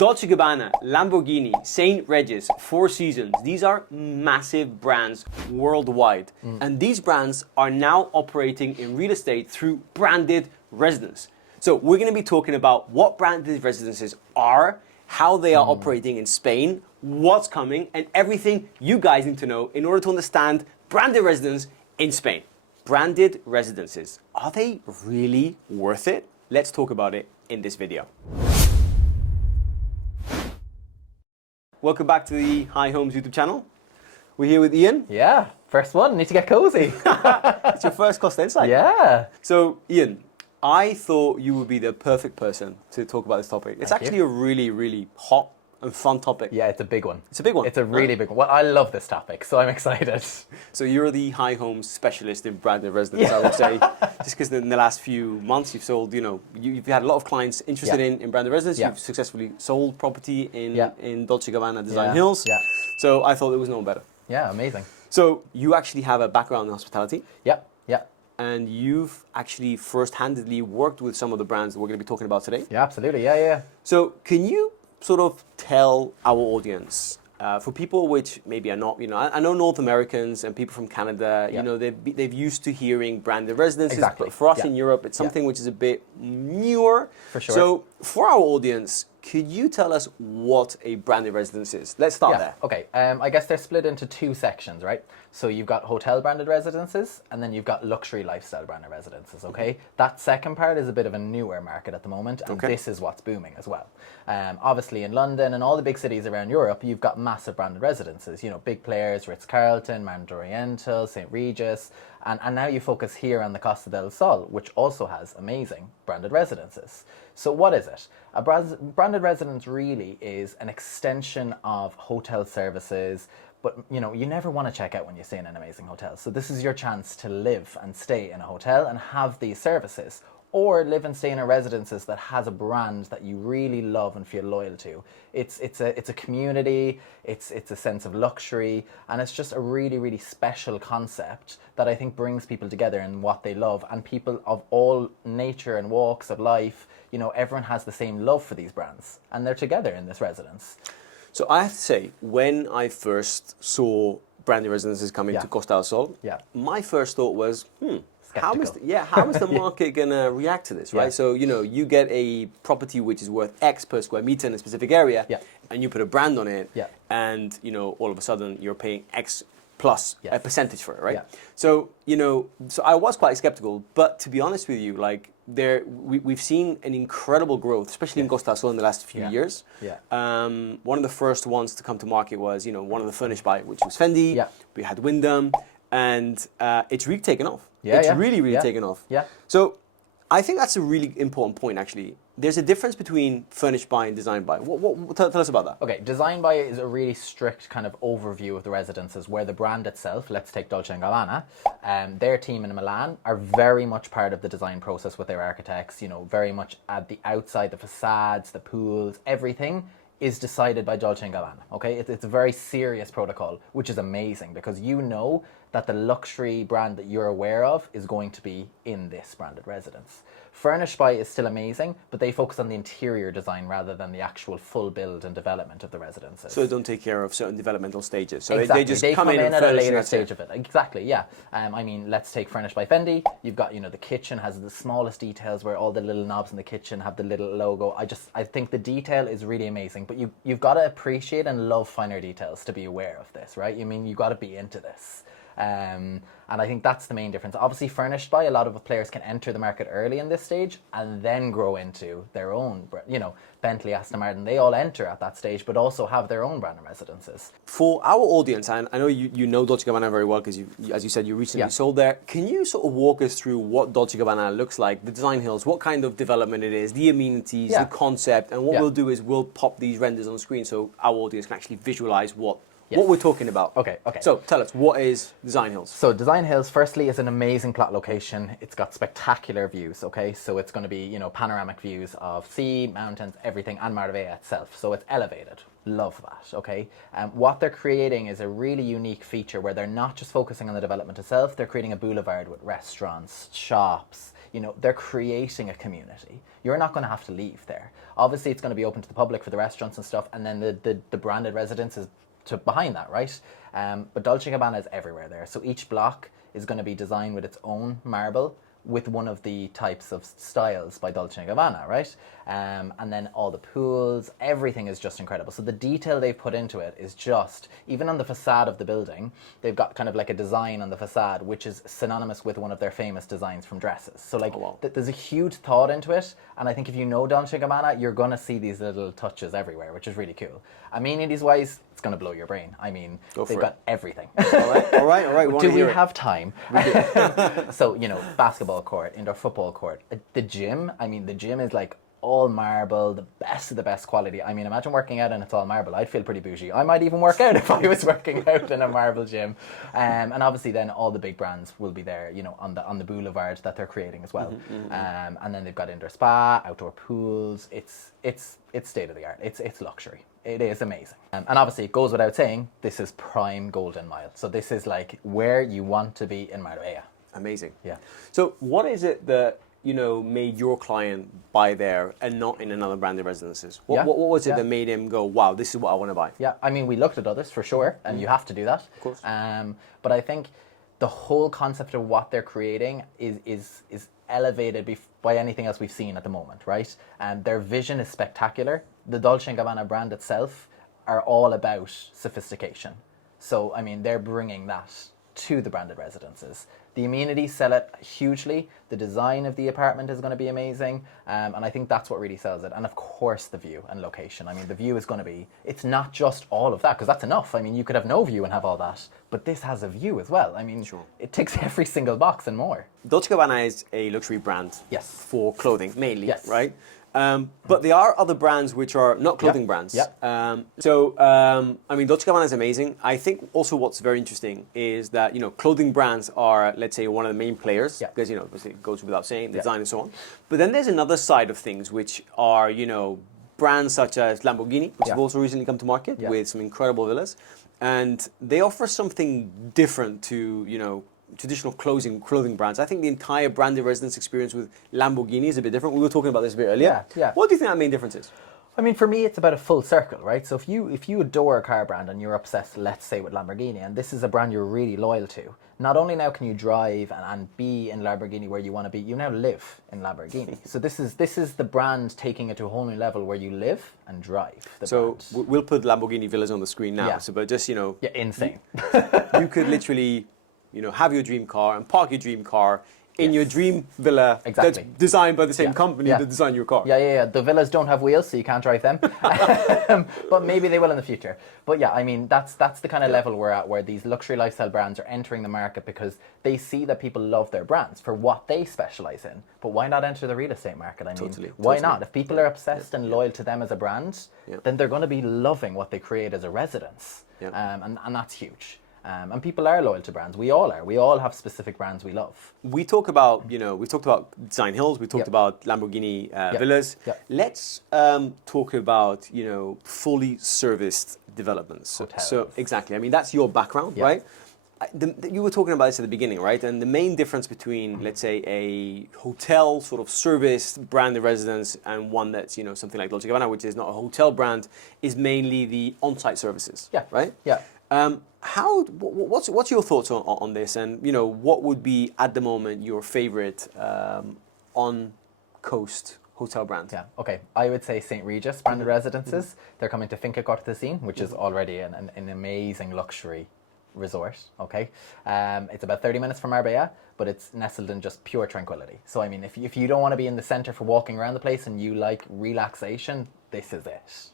Dolce Gabbana, Lamborghini, Saint Regis, Four Seasons, these are massive brands worldwide. And these brands are now operating in real estate through branded residence. So we're going to be talking about what branded residences are, how they are operating in Spain, what's coming, and everything you guys need to know in order to understand branded residence in Spain. Branded residences, are they really worth it? Let's talk about it in this video. Welcome back to the High Homes YouTube channel. We're here with Ian. Yeah, first one. Need to get cozy. It's your first Costa del Sol. Yeah. So, Ian, I thought you would be the perfect person to talk about this topic. It's actually a really, really hot and fun topic. Yeah, it's a big one. It's a big one. It's a really big one. Well, I love this topic, so I'm excited. So you're the high home specialist in branded residence, I would say. Just because in the last few months you've sold, you've had a lot of clients interested in branded residence. You've successfully sold property in Dolce Gabbana Design Hills. Yeah. So I thought there was no one better. Yeah, amazing. So you actually have a background in hospitality. Yep, yep. And you've actually first-handedly worked with some of the brands that we're going to be talking about today. Yeah, absolutely. Yeah. So can you sort of tell our audience, for people which maybe are not, I know North Americans and people from Canada, they've used to hearing branded residences. Exactly. But for us in Europe, it's something which is a bit newer. For sure. So for our audience, could you tell us what a branded residence is? Let's start there. Okay. I guess they're split into two sections, right? So you've got hotel branded residences, and then you've got luxury lifestyle branded residences, okay? That second part is a bit of a newer market at the moment, and this is what's booming as well. Obviously in London and all the big cities around Europe, you've got massive branded residences, big players, Ritz-Carlton, Mount Oriental, St. Regis, and now you focus here on the Costa del Sol, which also has amazing branded residences. So what is it? A branded residence really is an extension of hotel services, but you never want to check out when you stay in an amazing hotel. So this is your chance to live and stay in a hotel and have these services, or live and stay in a residences that has a brand that you really love and feel loyal to. It's a community, it's a sense of luxury, and it's just a really, really special concept that I think brings people together in what they love, and people of all nature and walks of life, everyone has the same love for these brands, and they're together in this residence. So I have to say, when I first saw branded residences coming to Costa del Sol, my first thought was, how is the market going to react to this, right? So, you get a property which is worth X per square meter in a specific area, and you put a brand on it, and, all of a sudden you're paying X plus a percentage for it, right? So, so I was quite skeptical, but to be honest with you, we've seen an incredible growth, especially in Costa del Sol in the last few years. One of the first ones to come to market was, one of the furnished by, which was Fendi. We had Wyndham, and it's really taken off. It's really taken off. So I think that's a really important point, actually. There's a difference between furnished by and designed by. Tell us about that. Okay, design by is a really strict kind of overview of the residences where the brand itself, let's take Dolce & Gabbana, their team in Milan are very much part of the design process with their architects, very much at the outside, the facades, the pools, everything is decided by Dolce & Gabbana, okay? It's a very serious protocol, which is amazing because that the luxury brand that you're aware of is going to be in this branded residence. Furnished by is still amazing, but they focus on the interior design rather than the actual full build and development of the residences. So they don't take care of certain developmental stages. So exactly. they just come in at a later stage of it. Exactly, yeah. Let's take Furnished by Fendi. You've got, the kitchen has the smallest details where all the little knobs in the kitchen have the little logo. I think the detail is really amazing, but you've got to appreciate and love finer details to be aware of this, right? You've got to be into this. And I think that's the main difference. Obviously, furnished by, a lot of players can enter the market early in this stage and then grow into their own, Bentley, Aston Martin, they all enter at that stage, but also have their own brand and residences. For our audience, and I know you know Dolce Gabbana very well because, as you said, you recently sold there. Can you sort of walk us through what Dolce Gabbana looks like, the design hills, what kind of development it is, the amenities, the concept, and what we'll do is we'll pop these renders on the screen so our audience can actually visualize what we're talking about. Okay. So tell us, what is Design Hills? So Design Hills, firstly, is an amazing plot location. It's got spectacular views, okay? So it's going to be, panoramic views of sea, mountains, everything, and Marbella itself. So it's elevated. Love that, okay? What they're creating is a really unique feature where they're not just focusing on the development itself, they're creating a boulevard with restaurants, shops, they're creating a community. You're not going to have to leave there. Obviously, it's going to be open to the public for the restaurants and stuff, and then the branded residences to behind that, right? But Dolce Gabbana is everywhere there. So each block is going to be designed with its own marble, with one of the types of styles by Dolce & Gabbana, right? And then all the pools, everything is just incredible. So the detail they've put into it is just, even on the facade of the building, they've got kind of like a design on the facade, which is synonymous with one of their famous designs from dresses. So like, there's a huge thought into it. And I think if you know Dolce & Gabbana, you're going to see these little touches everywhere, which is really cool. Amenities-wise, it's going to blow your brain. I mean, they've got everything. All right. Do we have time? We do. So, basketball court, indoor football court. The gym, the gym is like all marble, the best of the best quality. I mean, imagine working out and it's all marble. I'd feel pretty bougie. I might even work out if I was working out in a marble gym. And obviously then all the big brands will be there, on the boulevard that they're creating as well. And then they've got indoor spa, outdoor pools. It's state of the art. It's luxury. It is amazing. And obviously it goes without saying, this is prime Golden Mile. So this is like where you want to be in Marbella. Amazing. Yeah. So what is it that made your client buy there and not in another branded residences? What was it that made him go, wow, this is what I want to buy? Yeah, we looked at others for sure, and you have to do that. Of course. But I think the whole concept of what they're creating is elevated by anything else we've seen at the moment, right? And their vision is spectacular. The Dolce & Gabbana brand itself are all about sophistication. So, they're bringing that to the branded residences. The amenities sell it hugely. The design of the apartment is going to be amazing. And I think that's what really sells it. And of course, the view and location. The view is going to be, it's not just all of that, because that's enough. You could have no view and have all that. But this has a view as well. Sure. It ticks every single box and more. Dolce Gabbana is a luxury brand for clothing, mainly, right? But there are other brands which are not clothing brands. Dolce Gabbana is amazing. I think also what's very interesting is that, clothing brands are, let's say, one of the main players, because, obviously it goes without saying, design and so on. But then there's another side of things, which are, brands such as Lamborghini, which have also recently come to market with some incredible villas. And they offer something different to, traditional clothing brands. I think the entire branded residence experience with Lamborghini is a bit different. We were talking about this a bit earlier. Yeah. What do you think that main difference is? For me, it's about a full circle, right? So if you adore a car brand and you're obsessed, let's say, with Lamborghini, and this is a brand you're really loyal to, not only now can you drive and be in Lamborghini where you want to be, you now live in Lamborghini. So this is the brand taking it to a whole new level where you live and drive the brand. We'll put Lamborghini villas on the screen now. So, but just, insane. You could literally, have your dream car and park your dream car in your dream villa that's designed by the same company that designed your car. Yeah. The villas don't have wheels, so you can't drive them. But maybe they will in the future. But that's the kind of level we're at, where these luxury lifestyle brands are entering the market because they see that people love their brands for what they specialize in. But why not enter the real estate market? Why not? If people are obsessed and loyal to them as a brand, then they're going to be loving what they create as a residence. And that's huge. And people are loyal to brands. We all are. We all have specific brands we love. We talk about, we've talked about Design Hills. We talked about Lamborghini villas. Let's talk about, fully serviced developments. Hotels. So exactly. That's your background, right? You were talking about this at the beginning, right? And the main difference between, let's say, a hotel sort of serviced branded residence and one that's, something like Dolce Gabbana, which is not a hotel brand, is mainly the on-site services. Right? What's your thoughts on this, and what would be at the moment your favorite on-coast hotel brand? Okay. I would say St. Regis branded residences. They're coming to Finca Cortesín, which is already an amazing luxury resort. Okay, it's about 30 minutes from Marbella, but it's nestled in just pure tranquility. So if you don't want to be in the center for walking around the place and you like relaxation, this is it.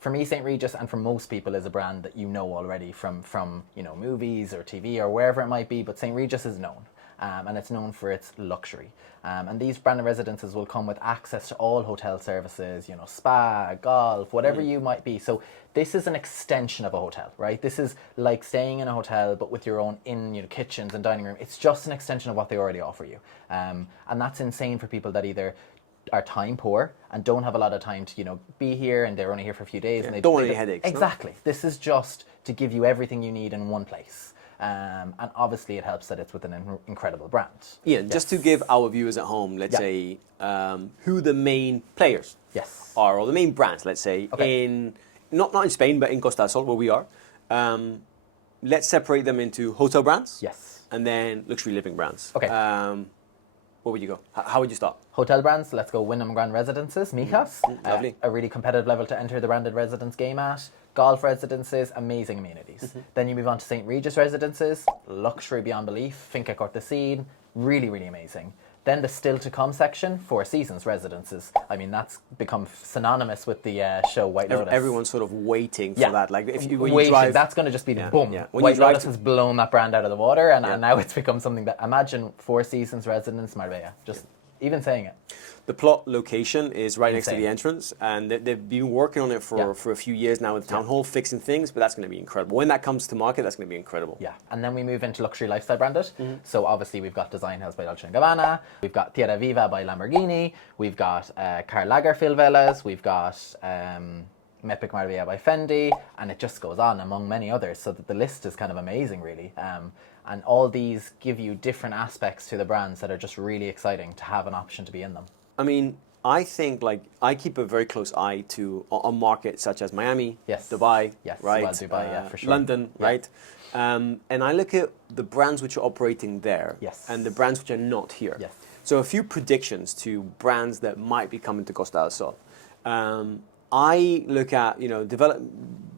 For me, St. Regis, and for most people, is a brand that you know already from movies or TV or wherever it might be, but St. Regis is known. And it's known for its luxury. And these branded residences will come with access to all hotel services, spa, golf, whatever you might be. So this is an extension of a hotel, right? This is like staying in a hotel, but with your own kitchens and dining room. It's just an extension of what they already offer you. And that's insane for people that either are time poor and don't have a lot of time to be here, and they're only here for a few days and they don't want any headaches. Exactly. No? This is just to give you everything you need in one place. And obviously it helps that it's with an incredible brand. Yeah, just to give our viewers at home, let's say, who the main players are, or the main brands, let's say, in not in Spain, but in Costa del Sol, where we are. Let's separate them into hotel brands and then luxury living brands. Okay. Where would you go? How would you start? Hotel brands, let's go Wyndham Grand Residences, Mijas. Lovely. A really competitive level to enter the branded residence game at. Golf residences, amazing amenities. Then you move on to St. Regis residences, luxury beyond belief, Finca Cortesine, really, really amazing. Then the still to come section, Four Seasons residences. I mean, that's become synonymous with the show White Lotus. Everyone's sort of waiting for that. Like if you, when waiting, you drive, that's going to just be the boom. Yeah. White Lotus has blown that brand out of the water, and now it's become something that, imagine Four Seasons residence Marbella. Just even saying it. The plot location is right next to the entrance, and they've been working on it for a few years now with the town hall, fixing things, but that's going to be incredible. When that comes to market, that's going to be incredible. Yeah, and then we move into luxury lifestyle branded. So obviously we've got Design House by Dolce Gabbana, we've got Tierra Viva by Lamborghini, we've got Karl Lagerfeld villas, we've got Mepic Marbella by Fendi, and it just goes on among many others, so that the list is kind of amazing, really. And all these give you different aspects to the brands that are just really exciting to have an option to be in them. I mean, I think I keep a very close eye to a market such as Miami, Dubai, right? Well, Dubai, for sure. London, right? And I look at the brands which are operating there and the brands which are not here. So a few predictions to brands that might be coming to Costa del Sol. I look at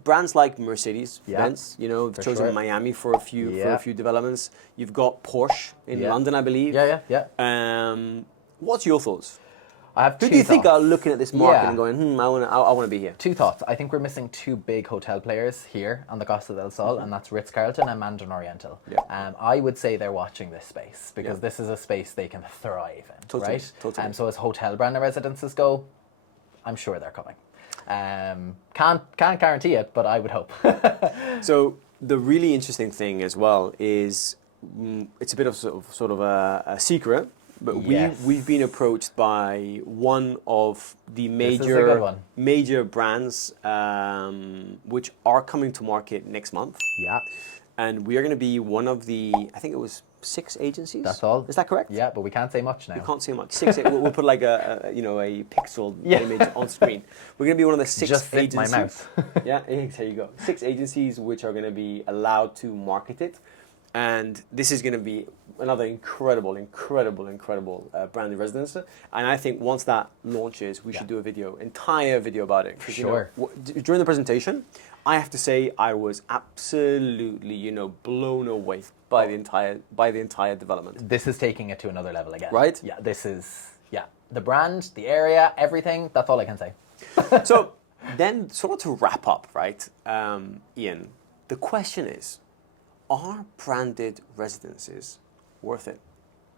brands like Mercedes-Benz, chosen in Miami for a few developments. You've got Porsche in London, I believe. What's your thoughts? I have two Who do you think thoughts. are looking at this market and going, I want to be here? Two thoughts. I think we're missing two big hotel players here on the Costa del Sol, and that's Ritz-Carlton and Mandarin Oriental. I would say they're watching this space because this is a space they can thrive in, right? Totally. So as hotel brand residences go, I'm sure they're coming. Can't guarantee it, but I would hope. So the really interesting thing as well is it's a bit of sort of a secret. But we've been approached by one of the major brands which are coming to market next month. And we are going to be one of the, I think it was 6 agencies. That's all. Is that correct? Yeah, but we can't say much now. We can't say much. 6. We'll put like a pixel image on screen. We're going to be one of the 6 Just agencies. Just my mouth. There you go. 6 agencies which are going to be allowed to market it. And this is going to be another incredible branded residence. And I think once that launches, we should do entire video about it. For sure. During the presentation, I have to say I was absolutely, blown away by the entire development. This is taking it to another level again. Right? Yeah, this is, the brand, the area, everything, that's all I can say. So then sort of to wrap up, right, Ian, the question is, are branded residences worth it?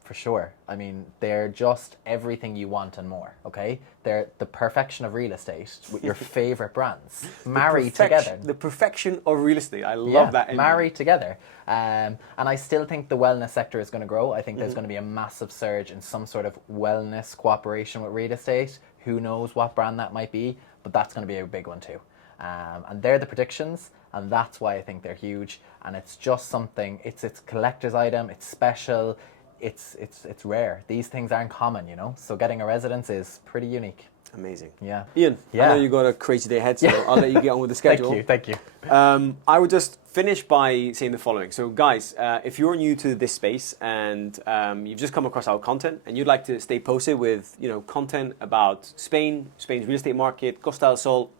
For sure. I mean, they're just everything you want and more, okay? They're the perfection of real estate with your favorite brands. Marry together. The perfection of real estate. I love that. Marry together. And I still think the wellness sector is going to grow. I think there's going to be a massive surge in some sort of wellness cooperation with real estate. Who knows what brand that might be, but that's going to be a big one too. And they're the predictions, and that's why I think they're huge. And it's just something, it's a collector's item, it's special, it's rare. These things aren't common, so getting a residence is pretty unique. Amazing. Yeah. Ian, I know you got a crazy day ahead, so I'll let you get on with the schedule. Thank you. I would just finish by saying the following. So guys, if you're new to this space and you've just come across our content and you'd like to stay posted with content about Spain's real estate market, Costa del Sol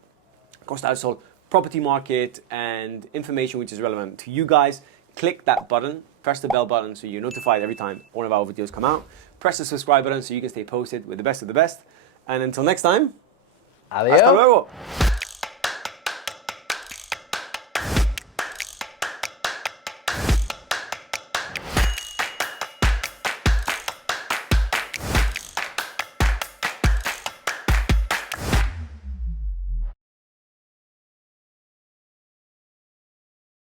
property market, and information which is relevant to you guys, click that button, press the bell button so you're notified every time one of our videos come out. Press the subscribe button so you can stay posted with the best of the best. And until next time, adios. Hasta luego.